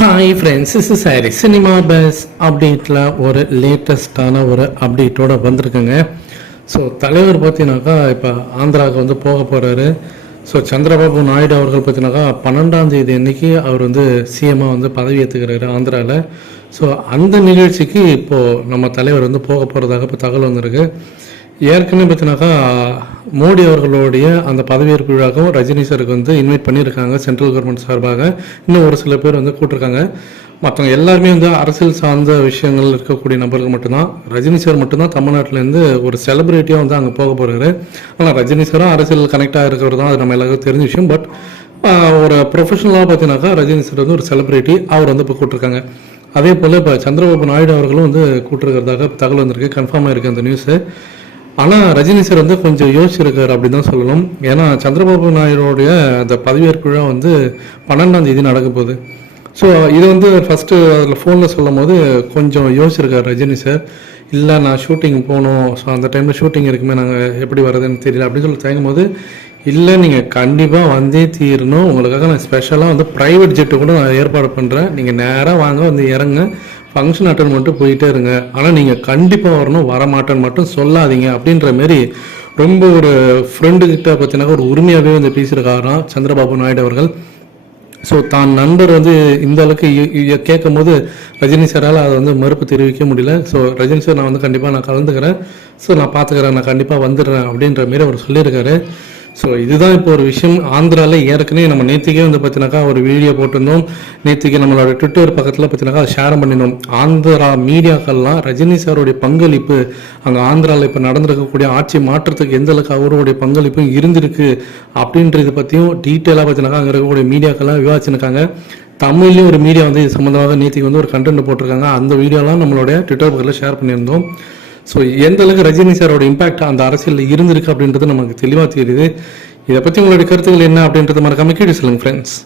Hi friends is sorry cinema buzz அப்டேட்டில் ஒரு லேட்டஸ்டான ஒரு அப்டேட்டோட வந்திருக்குங்க. ஸோ தலைவர் பார்த்தீங்கன்னாக்கா இப்போ ஆந்திராவுக்கு வந்து போக போகிறாரு ஸோ சந்திரபாபு நாயுடு அவர்கள் பார்த்தீங்கன்னாக்கா பன்னெண்டாம் தேதி அன்னைக்கு அவர் வந்து சிஎம்மாக வந்து பதவி ஏற்றுக்கிறாரு ஆந்திராவில் ஸோ அந்த நிகழ்ச்சிக்கு இப்போது நம்ம தலைவர் வந்து போக போகிறதாக இப்போ தகவல் வந்திருக்கு. ஏற்கனவே பார்த்தீங்கன்னாக்கா மோடி அவர்களுடைய அந்த பதவியேற்பு விழாக்கும் ரஜினி சாருக்கு வந்து இன்வைட் பண்ணியிருக்காங்க சென்ட்ரல் கவர்மெண்ட் சார்பாக. இன்னும் ஒரு சில பேர் வந்து கூட்டிருக்காங்க. மற்றவங்க எல்லாருமே வந்து அரசியல் சார்ந்த விஷயங்கள் இருக்கக்கூடிய நபர்கள் மட்டும்தான். ரஜினி சார் மட்டும்தான் தமிழ்நாட்டிலேருந்து ஒரு செலிபிரிட்டியாக வந்து அங்கே போக போகிறாரு ஆனால் ரஜினி சாரும் அரசியல் கனெக்டாக இருக்கிறது தான். அது நம்ம எல்லாருக்கும் தெரிஞ்ச விஷயம். பட் ஒரு ப்ரொஃபஷனலாக பார்த்தீங்கன்னாக்கா ரஜினி சார் வந்து ஒரு செலிபிரிட்டி அவர் வந்து இப்போ கூட்டிருக்காங்க. அதே போல் இப்போ சந்திரபாபு நாயுடு அவர்களும் வந்து கூட்டிருக்கிறதாக தகவல் வந்திருக்கு. கன்ஃபார்மாக இருக்குது அந்த நியூஸு ஆனால் ரஜினி சார் வந்து கொஞ்சம் யோசிச்சிருக்காரு அப்படின்னு தான் சொல்லணும். ஏன்னா சந்திரபாபு நாயுடைய அந்த பதவியேற்பு விழா வந்து பன்னெண்டாம் தேதி நடக்க போகுது. ஸோ இது வந்து ஃபஸ்ட்டு அதில் ஃபோனில் சொல்லும் போது கொஞ்சம் யோசிச்சிருக்காரு ரஜினி சார். இல்லை நான் ஷூட்டிங் போகணும். ஸோ அந்த டைமில் ஷூட்டிங் இருக்குமே நாங்கள் எப்படி வர்றதுன்னு தெரியல. அப்படின்னு சொல்லி தயங்கும் போது இல்லை நீங்கள் கண்டிப்பாக வந்தே தீரணும். உங்களுக்காக நான் ஸ்பெஷலாக வந்து ப்ரைவேட் ஜெட்டு கூட நான் ஏற்பாடு பண்ணுறேன் நீங்கள் நேராக வாங்க வந்து இறங்க ஃபங்க்ஷன் அட்டன் மட்டும் போயிட்டே இருங்க. ஆனால் நீங்கள் கண்டிப்பாக வரணும். வரமாட்டேன்னு மட்டும் சொல்லாதீங்க. அப்படின்ற மாரி ரொம்ப ஒரு ஃப்ரெண்டுக்கிட்ட பார்த்தீங்கன்னா ஒரு உரிமையாகவே வந்து பேசியிருக்காராம் சந்திரபாபு நாயுடு அவர்கள். ஸோ தான் நண்பர் வந்து இந்த அளவுக்கு கேட்கும் போது ரஜினி சாரால் அதை வந்து மறுப்பு தெரிவிக்க முடியல. ஸோ ரஜினி சார் நான் வந்து கண்டிப்பாக நான் கலந்துக்கிறேன். ஸோ நான் பார்த்துக்கிறேன் நான் கண்டிப்பாக வந்துடுறேன் அப்படின்ற மாரி அவர் சொல்லியிருக்காரு. ஸோ இதுதான் இப்போ ஒரு விஷயம். ஆந்திராவில் ஏற்கனவே நம்ம நேற்றுக்கே வந்து பார்த்தீங்கன்னாக்கா ஒரு வீடியோ போட்டிருந்தோம். நேற்றுக்கு நம்மளோட ட்விட்டர் பக்கத்தில் பார்த்தீங்கன்னாக்கா அதை ஷேர் பண்ணினோம். ஆந்திரா மீடியாக்கள்லாம் ரஜினி சாருடைய பங்களிப்பு அங்கே ஆந்திராவில் இப்போ நடந்திருக்கக்கூடிய ஆட்சி மாற்றத்துக்கு எந்த அளவுக்கு அவருடைய பங்களிப்பும் இருந்திருக்கு அப்படின்றத பற்றியும் டீட்டெயிலாக பார்த்தீங்கன்னாக்கா அங்கே இருக்கக்கூடிய மீடியாக்கள்லாம் விவாதிச்சிருக்காங்க. தமிழ்லேயும் ஒரு மீடியா வந்து இது சம்மந்தமாக நேற்றுக்கு வந்து ஒரு கண்டென்ட் போட்டிருக்காங்க. அந்த வீடியோலாம் நம்மளோட ட்விட்டர் பக்கத்தில் ஷேர் பண்ணியிருந்தோம். ஸோ எந்த அளவுக்கு ரஜினி சாரோட இம்பாக்ட் அந்த அரசியலில் இருந்திருக்கு அப்படின்றது நமக்கு தெளிவாக தெரியுது. இதை பற்றி உங்களுடைய கருத்துக்கள் என்ன அப்படின்றது மறக்காம கேட்டு சொல்லுங்கள் ஃப்ரெண்ட்ஸ்